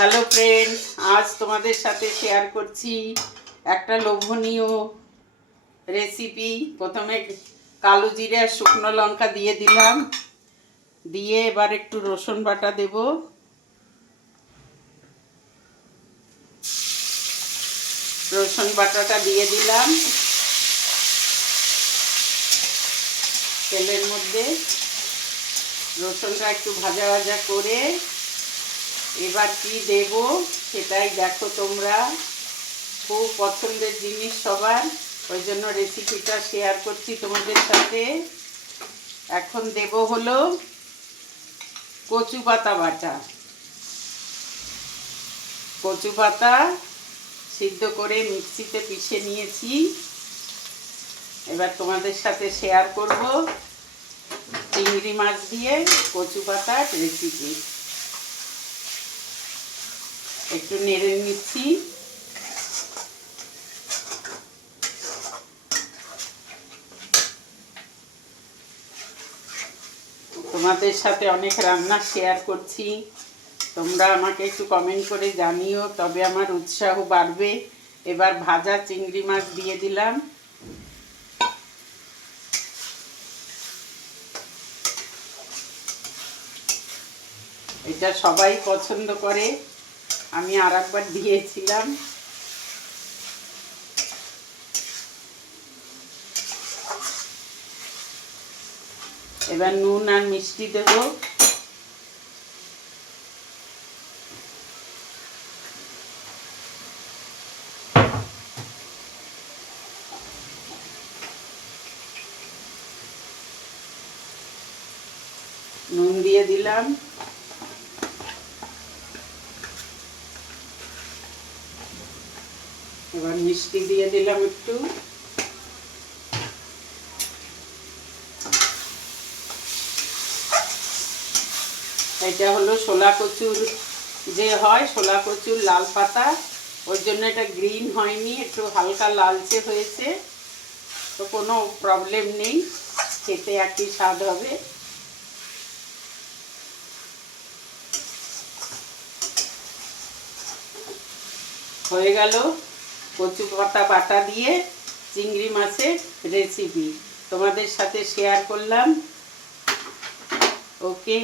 Hello friends, আজ তোমাদের সাথে শেয়ার করছি একটা লোভনীয় রেসিপি। প্রথমে কালো জিরে আর শুকনো লঙ্কা দিয়ে দিলাম, দিয়ে এবার একটু রসুন বাটা দেব। রসুন বাটাটা দিয়ে দিলাম তেলের মধ্যে। রসুনটা একটু ভাজা ভাজা করে এবার কি দেব সেটাই দেখো তোমরা। খুব পছন্দের জিনিস সবার, ওই জন্য রেসিপিটা শেয়ার করছি তোমাদের সাথে। এখন দেব হলো কচু পাতা বাটা। কচু পাতা সিদ্ধ করে মিক্সিতে পিষে নিয়েছি। এবার তোমাদের সাথে শেয়ার করব চিংড়ি মাছ দিয়ে কচু পাতার রেসিপি। একটু নেড়ে নিচ্ছি। তোমাদের সাথে অনেক রান্না শেয়ার করছি, তোমরা আমাকে একটু কমেন্ট করে জানিও, তবে আমার উৎসাহ বাড়বে। এবার ভাজা চিংড়ি মাছ দিয়ে দিলাম। এটা সবাই পছন্দ করে, আমি আরেকবার দিয়েছিলাম। এবার নুন আর মিষ্টি দেব। নুন দিয়ে দিলাম। এবার মিষ্টি দিয়ে দিলাম একটু। এটা হলো শোলা কচুর যে হয়, শোলা কচুর লাল পাতা, ওই জন্য এটা গ্রিন হয়নি, একটু হালকা লালচে হয়েছে। তো কোনো প্রবলেম নেই, খেতে একই স্বাদ হবে। হয়ে গেল কচু পাতা বাটা দিয়ে চিংড়ি মাছের রেসিপি, তোমাদের সাথে শেয়ার করলাম। ওকে।